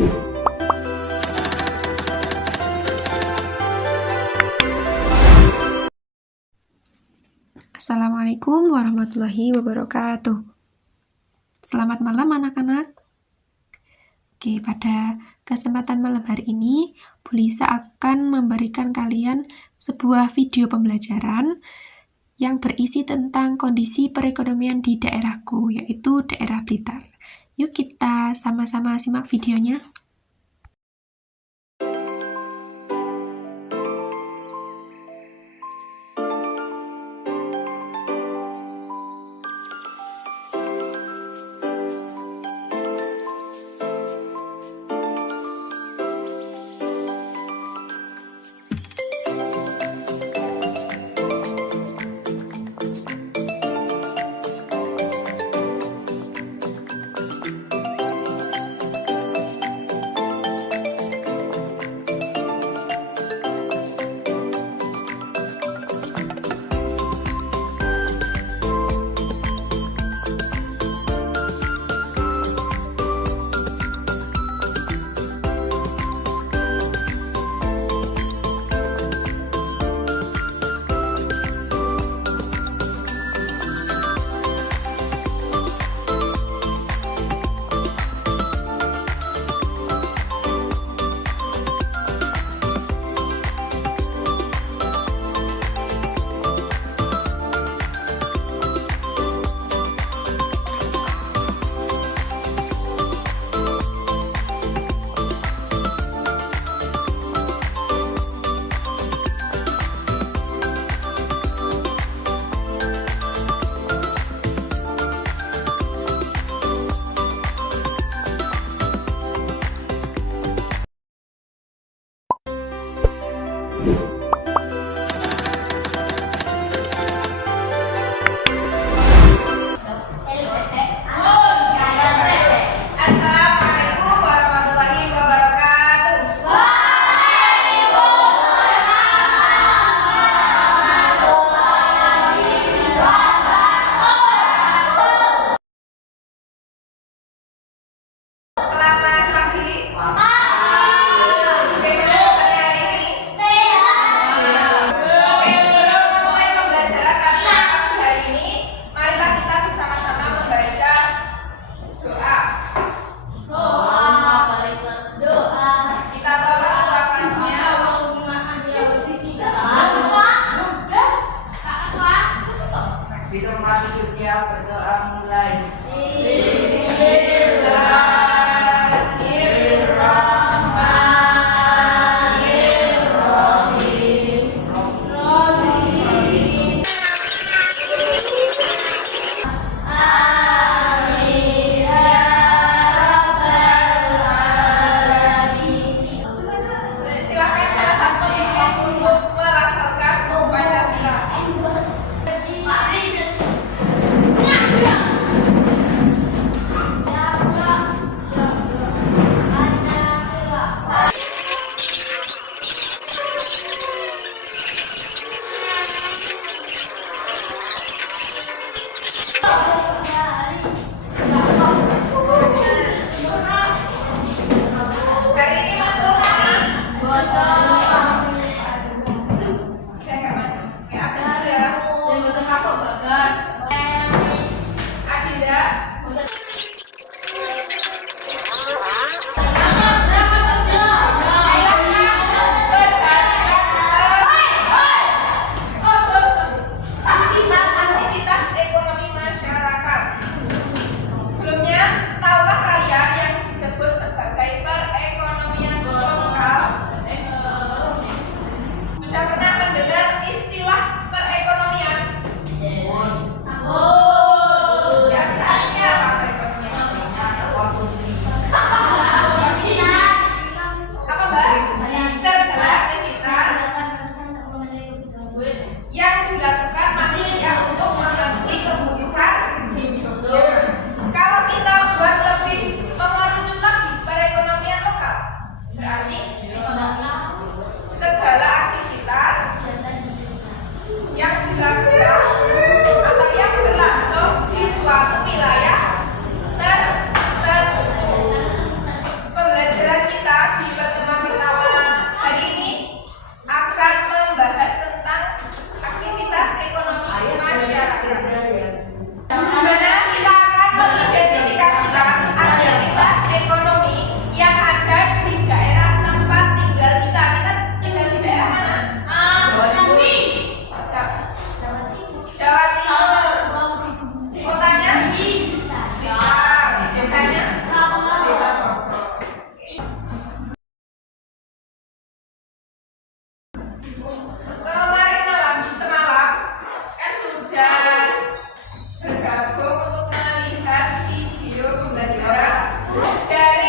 Assalamualaikum warahmatullahi wabarakatuh. Selamat malam anak-anak. Oke, pada kesempatan malam hari ini, Bu Lisa akan memberikan kalian sebuah video pembelajaran yang berisi tentang kondisi perekonomian di daerahku, yaitu daerah Blitar. Yuk kita sama-sama simak videonya.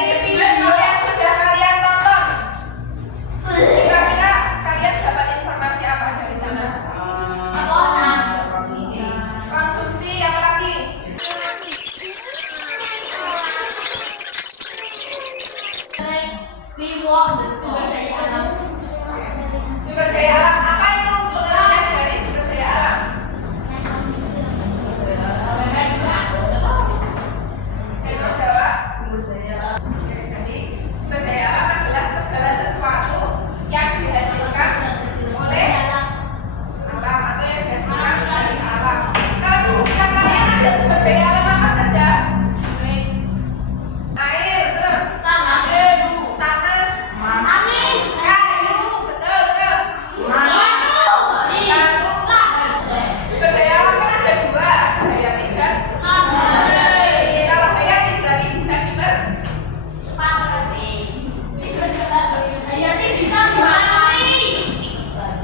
dari video yang sudah kalian tonton, kira-kira kalian dapat informasi apa dari sana? Konsumsi yang lagi. Sumber daya alam, apa itu pengertian dari sumber daya alam? Jangan jawab. Jadi sumber daya alam adalah segala sesuatu yang dihasilkan oleh alam atau yang dihasilkan dari alam. Kalau di sekitar kalian ada sumber daya alam apa saja? Air, terus tanah, kayu, betul, terus batu. Sumber daya alam kan ada dua, hayati dan kalau hayati berarti bisa kalau hayati bisa diperbarui,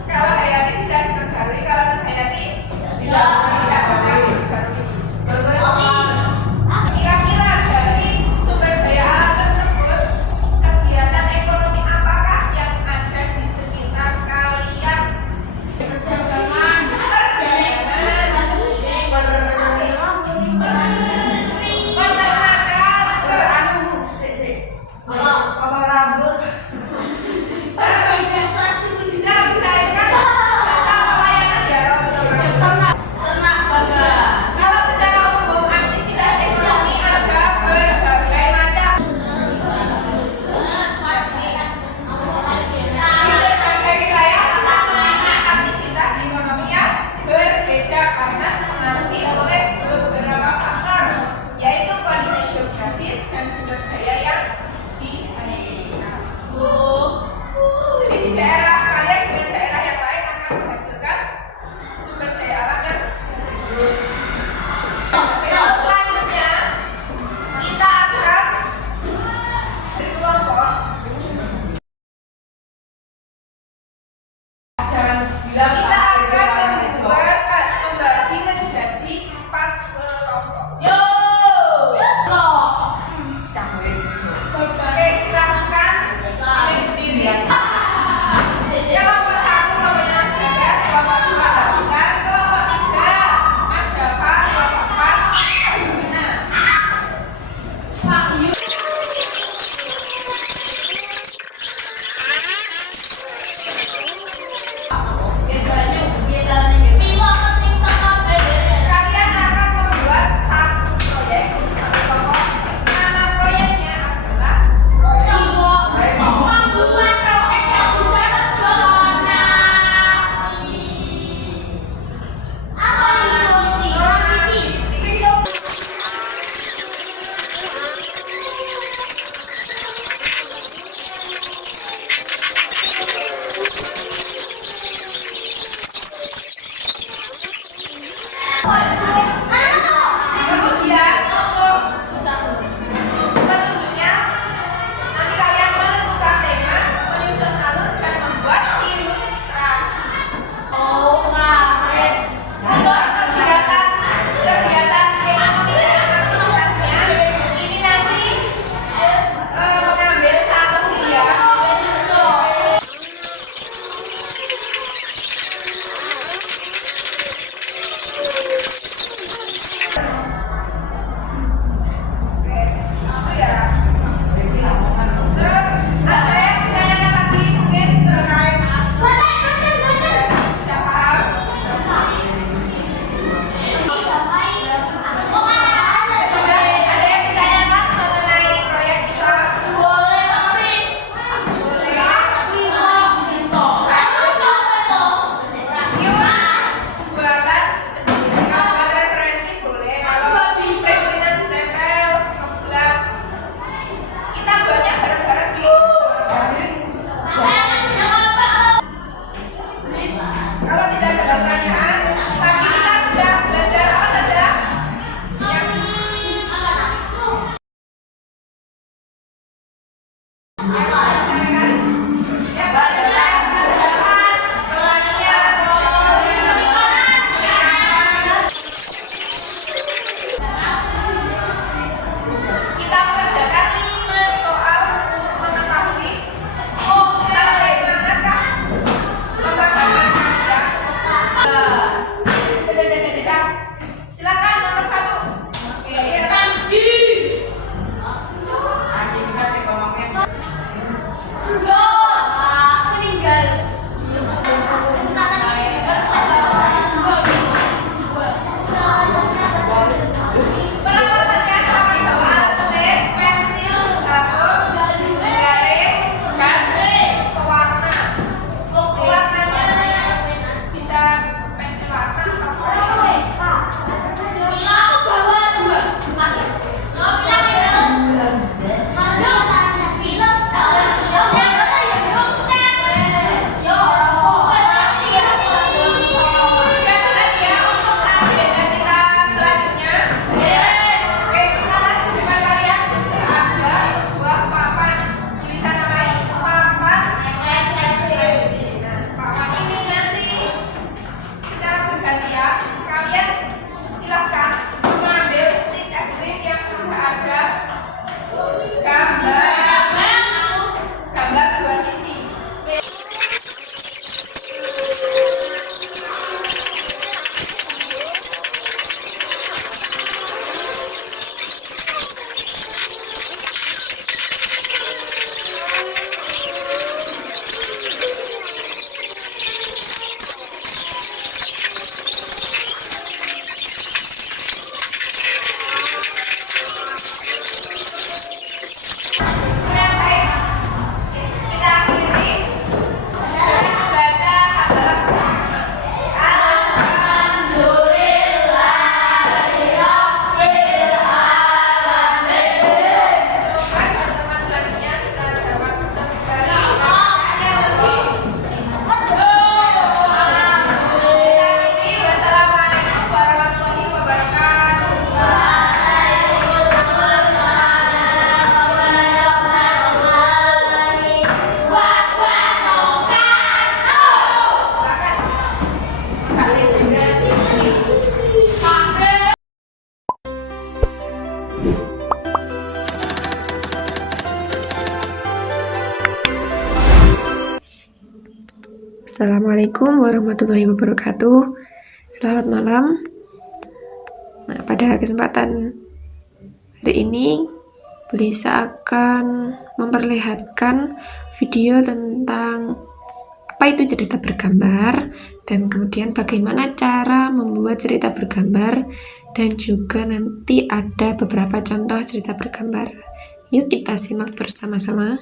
kalau non hayati tidak bisa diperbarui. Kira-kira dari sumber daya alam tersebut, kegiatan ekonomi apakah yang ada di sekitar kalian? Perdagangan, peternakan, bisa itu kan jasa pelayanan ya, kalau secara umum aktivitas ekonomi ada berbagai macam. Di berbagai wilayah akan memiliki aktivitas ekonomi yang berbeda karena dipengaruhi oleh beberapa faktor, yaitu kondisi geografis dan sumber daya yang dihasilkan. Jadi di daerah kalian dengan daerah yang lain akan menghasilkan sumber daya alam yang berbeda. Selanjutnya kita akan berkelompok dan kita akan membagi menjadi 4 kelompok. Oke, silahkan pilih sendiri. Kelompok 1 kelompoknya Mas Bagas, kelompok 2 Mbak Bina, kelompok 3 Mas Dava, kelompok 4 Mbak Bina. Kalian akan membuat satu proyek untuk satu kelompok. Nama proyeknya adalah kemudian untuk petunjuknya nanti kalian menentukan tema, menyusun alur dan membuat ilustrasi. Untuk kegiatan ekonomi dan aktivitasnya ini nanti mengambil satu hadiah. Terus ada yang ditanyakan lagi mungkin terkait sudah paham? Sudah ada yang ditanyakan mengenai proyek kita? Buatan sendiri. Kalau buat referensi boleh. Kalau printan ditempel bulan kita buatnya bareng-bareng di kalau tidak ada pertanyaan, tadi kita sudah belajar apa saja? Yang saya sampaikan, yang pertama adalah pertanian, kita mengerjakan 5 soal. Assalamualaikum warahmatullahi wabarakatuh. Selamat malam. Nah, pada kesempatan hari ini, Bulisa akan memperlihatkan video tentang apa itu cerita bergambar dan kemudian bagaimana cara membuat cerita bergambar, dan juga nanti ada beberapa contoh cerita bergambar. Yuk kita simak bersama-sama.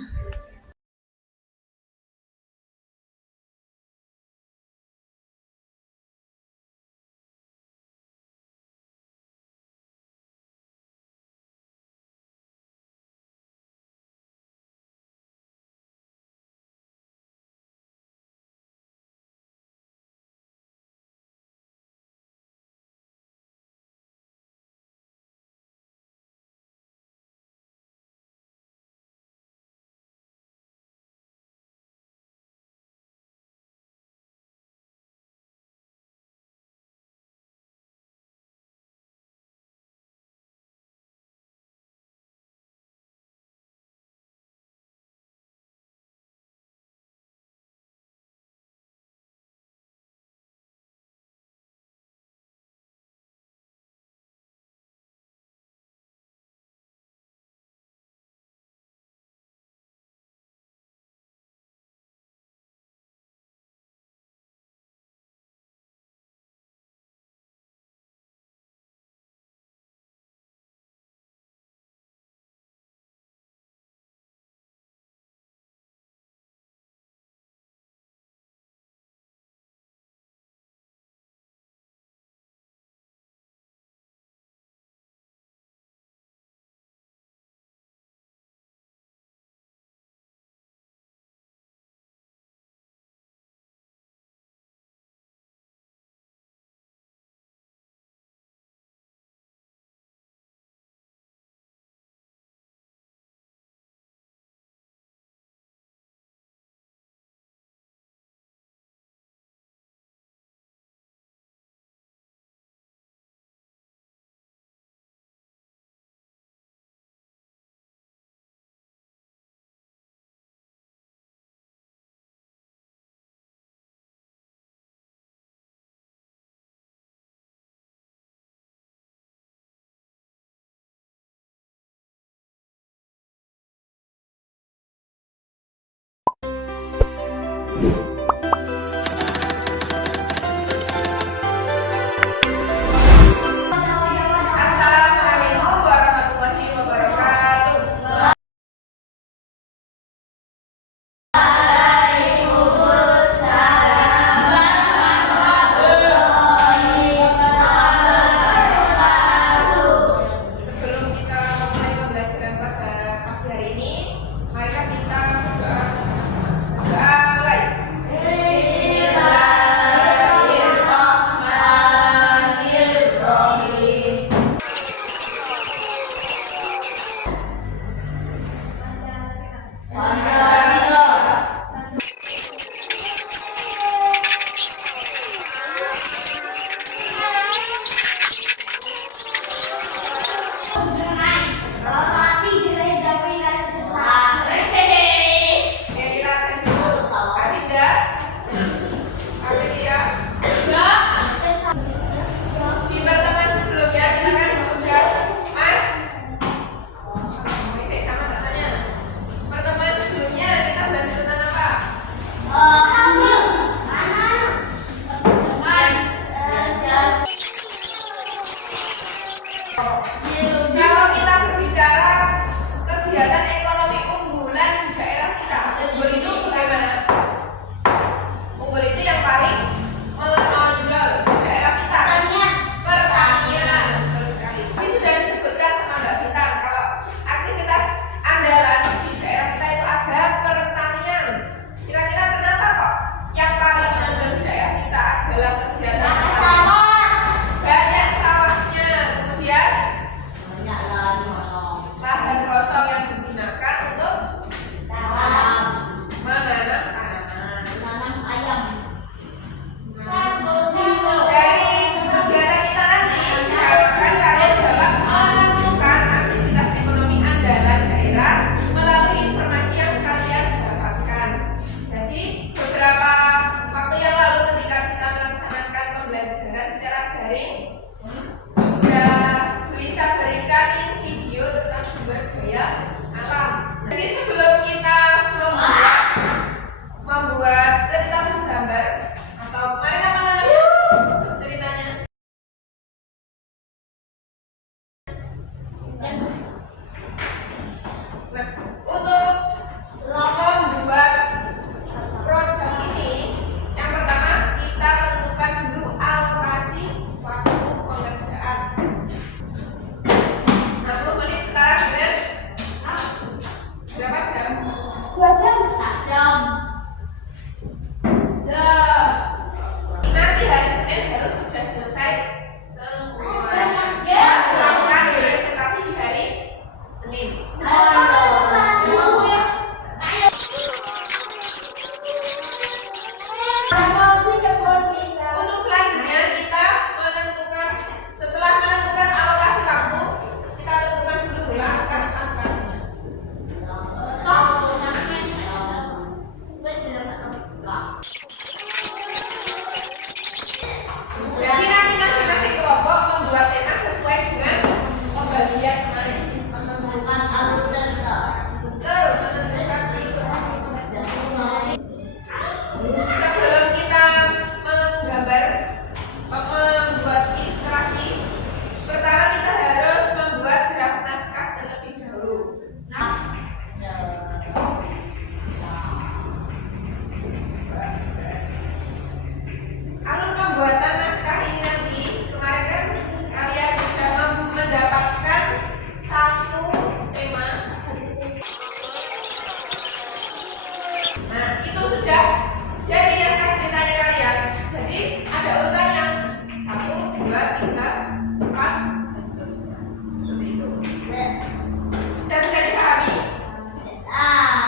Assalamualaikum warahmatullahi wabarakatuh. Sebelum kita mulai pembelajaran pada pagi hari ini, marilah kita berdoa bersama-sama. Doa mulai. Bismillahirrahmanirrahim.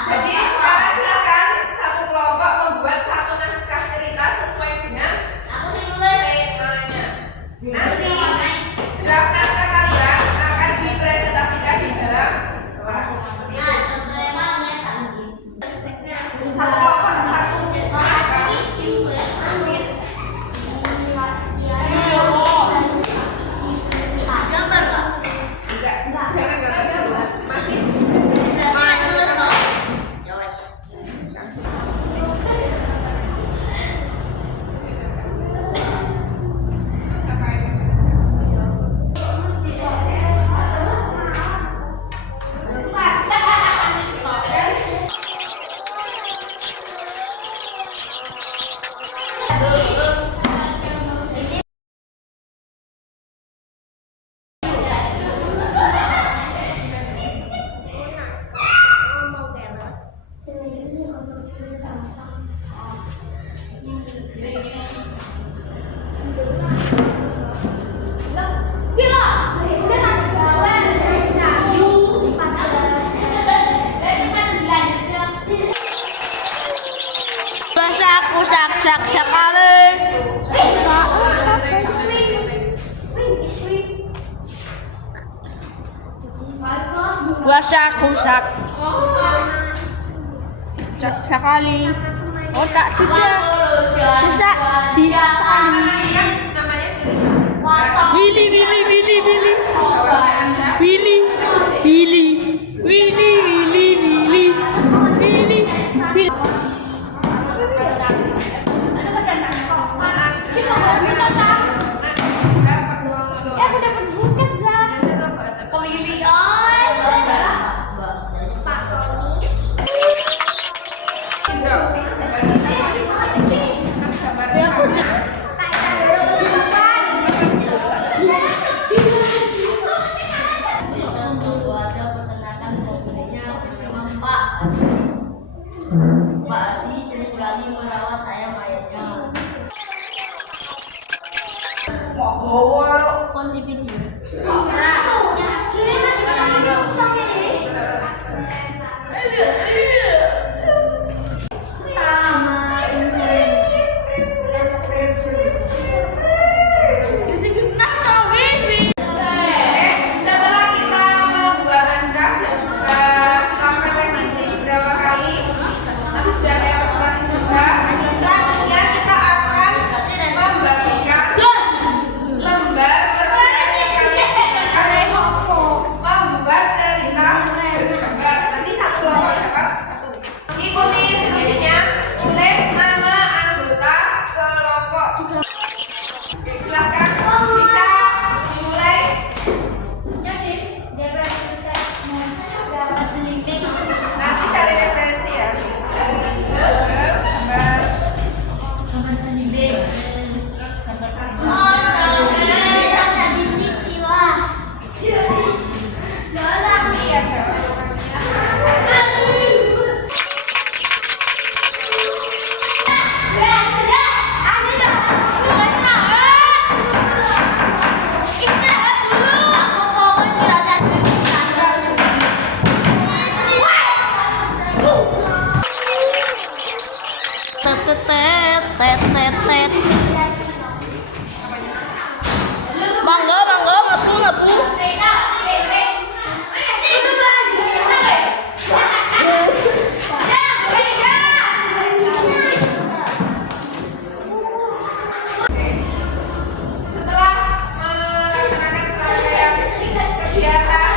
Jadi sekarang silakan satu kelompok membuat satu naskah cerita sesuai dengan temanya. Nanti draft naskah kalian akan dipresentasikan di dalam kelas. Satu kelompok satu naskah. Enggak, jangan gambar dulu. Masih Aku sak sekali. Aku sak sekali. Otak susah dia Pak Adi seringkali merawat ayam-ayamnya. Kunci video. Tet. Mangga, lebu. Setelah melaksanakan serangkaian kegiatan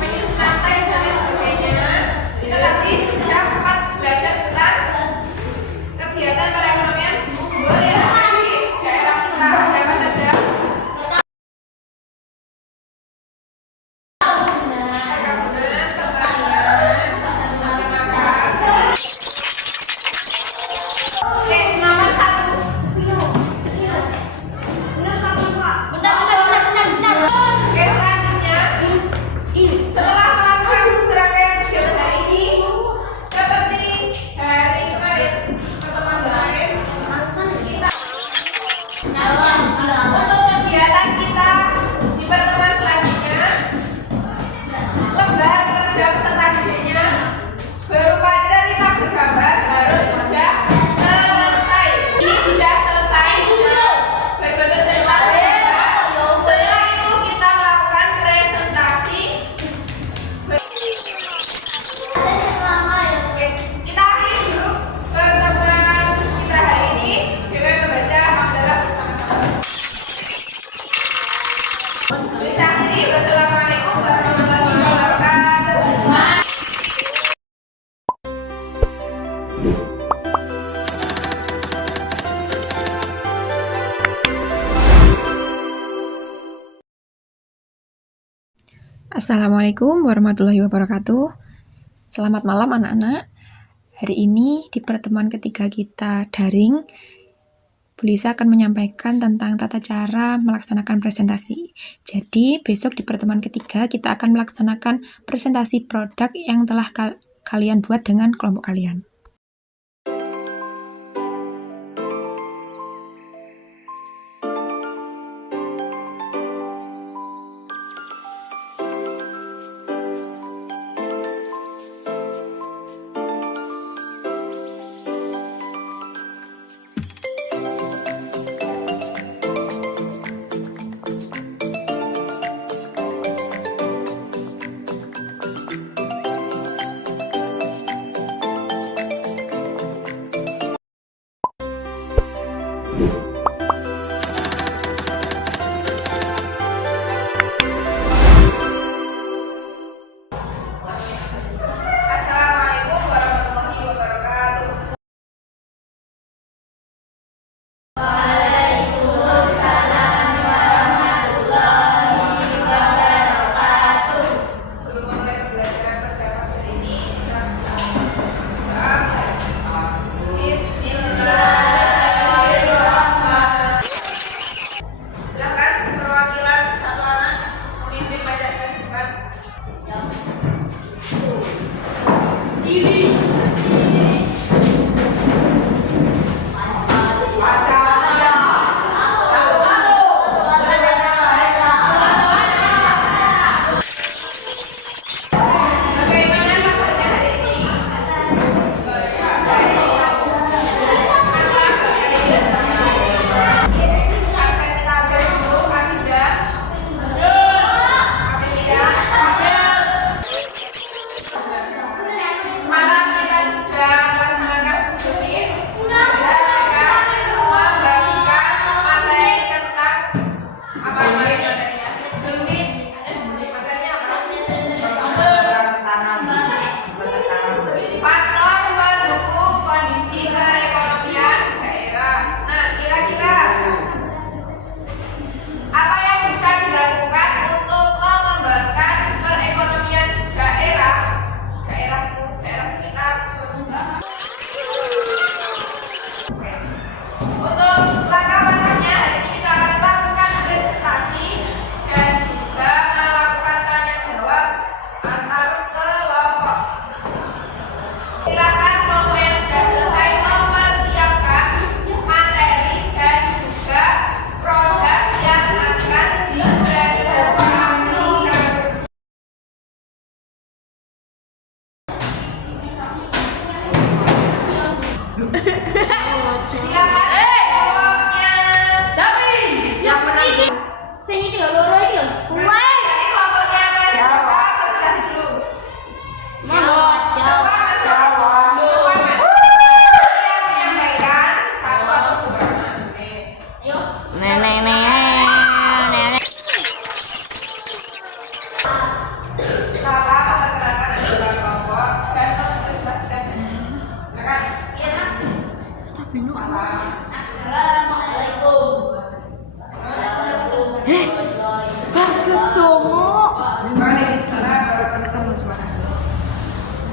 penyusunan teks dan lain sebagainya, kita tadi sudah sempat belajar tentang kegiatan perekonomian unggul ya. Assalamualaikum warahmatullahi wabarakatuh. Selamat malam anak-anak. Hari ini di pertemuan ketiga kita daring, Bu Lisa akan menyampaikan tentang tata cara melaksanakan presentasi. Jadi besok di pertemuan ketiga kita akan melaksanakan presentasi produk yang telah kalian buat dengan kelompok kalian. Assalamualaikum warahmatullahi wabarakatuh. Sebelum mulai pembelajaran pada hari ini, kita Bismillahirrahmanirrahim. Silakan perwakilan satu anak memimpin pada depan. Diri. Bagaimana kabarnya hari ini? Semalam kita sudah melaksanakan rutin membagikan materi tentang apa materinya? Materinya apa? Faktor mendukung kondisi perekonomian daerah. Nah, kira-kira apa yang bisa dilakukan untuk mengembangkan perekonomian daerah? Daerahku, daerah sekitar. Untuk langkah-langkahnya, hari ini kita akan melakukan presentasi dan juga melakukan tanya jawab antar kelompok. Silakan kelompok yang sudah selesai mempersiapkan materi dan juga produk yang akan dipresentasikan. Silakan kelompoknya. Jadi kelompoknya Mas Bapak presentasi dulu. Coba Mas Bapak. Coba Mas. Yang menyampaikan satu atau dua. Salah memperkenalkan dua kelompok dan mempresentasikan. Silakan. Salam. Assalamualaikum. Waalaikumsalam warahmatullahi wabarakatuh.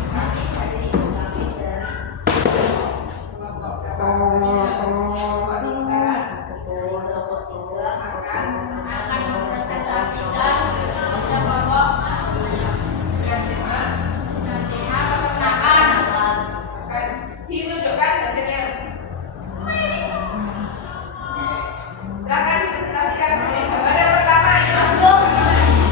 Kami dari kelompok Akan mempresentasikan kelompok dengan tema peternakan. ditunjukkan hasilnya. Silakan dipresentasikan. Gambar yang pertama ini.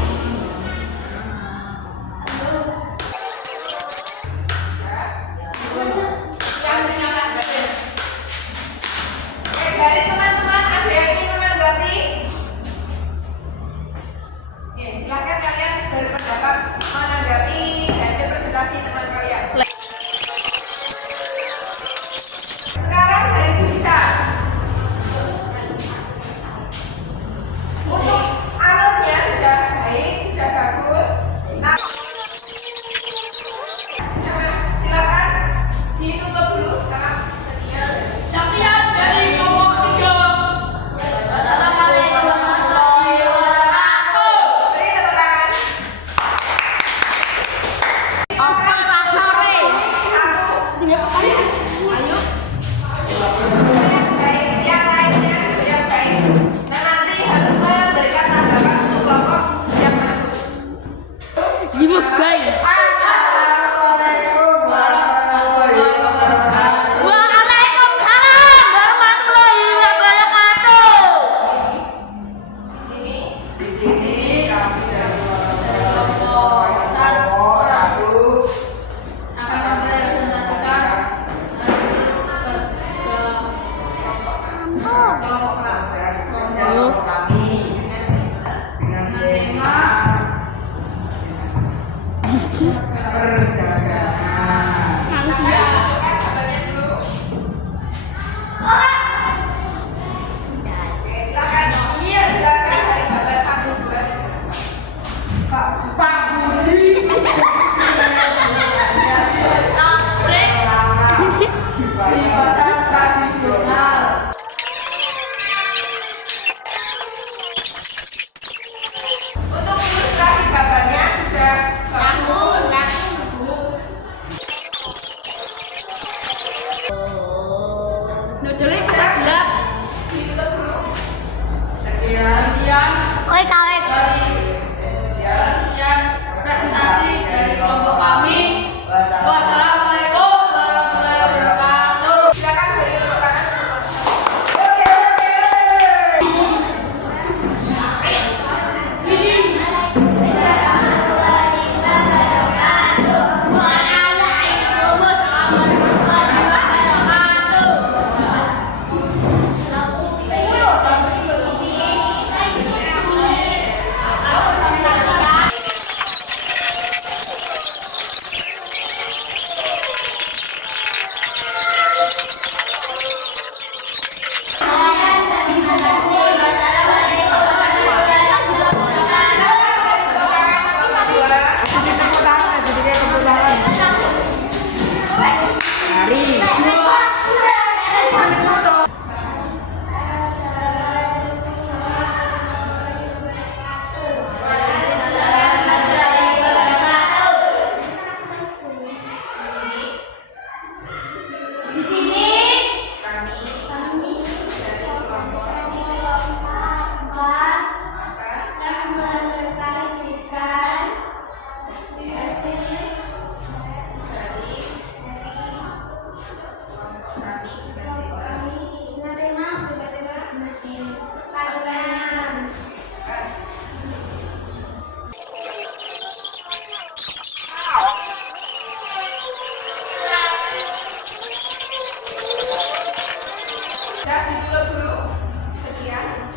dulu. Sekian.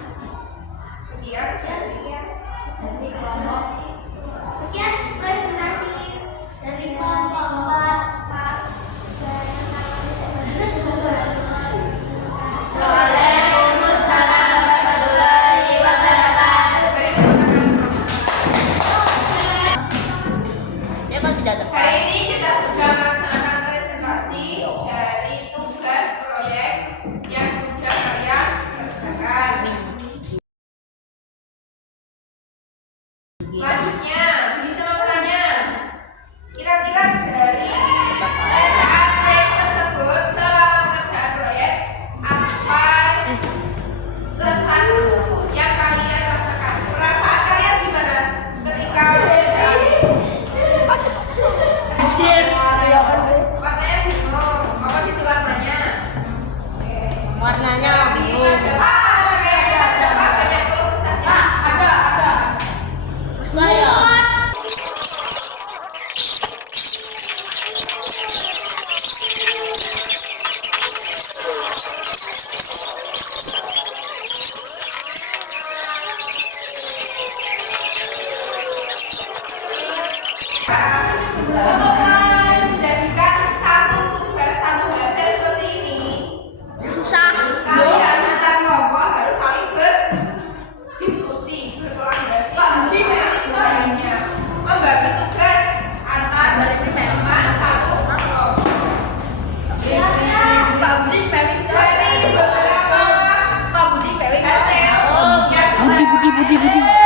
Dari kelompok. Sekian presentasi dari kelompok 4. Waalaikumsalam warahmatullahi wabarakatuh. Siapa tidak tepat? Hari ini kita sudah melaksanakan presentasi dari tugas proyek yang sudah kalian kerjakan. Selanjutnya, bisa bertanya, kira-kira dari saat proyek tersebut selama pengerjaan proyek apa kesan yang kalian rasakan? Perasaan kalian gimana ketika belajar? Warnanya bingung. Apa sih warnanya? Warnanya bingung. Rasa kayak ada banyak keluh kesahnya. Ada. Saya. Untuk menjadikan satu tugas, satu hasil seperti ini, Susah. kalian antar kelompok harus saling berdiskusi, berkolaborasi satu sama lainnya, membagi tugas antar teman satu kelompok. Dari beberapa hasil yang sudah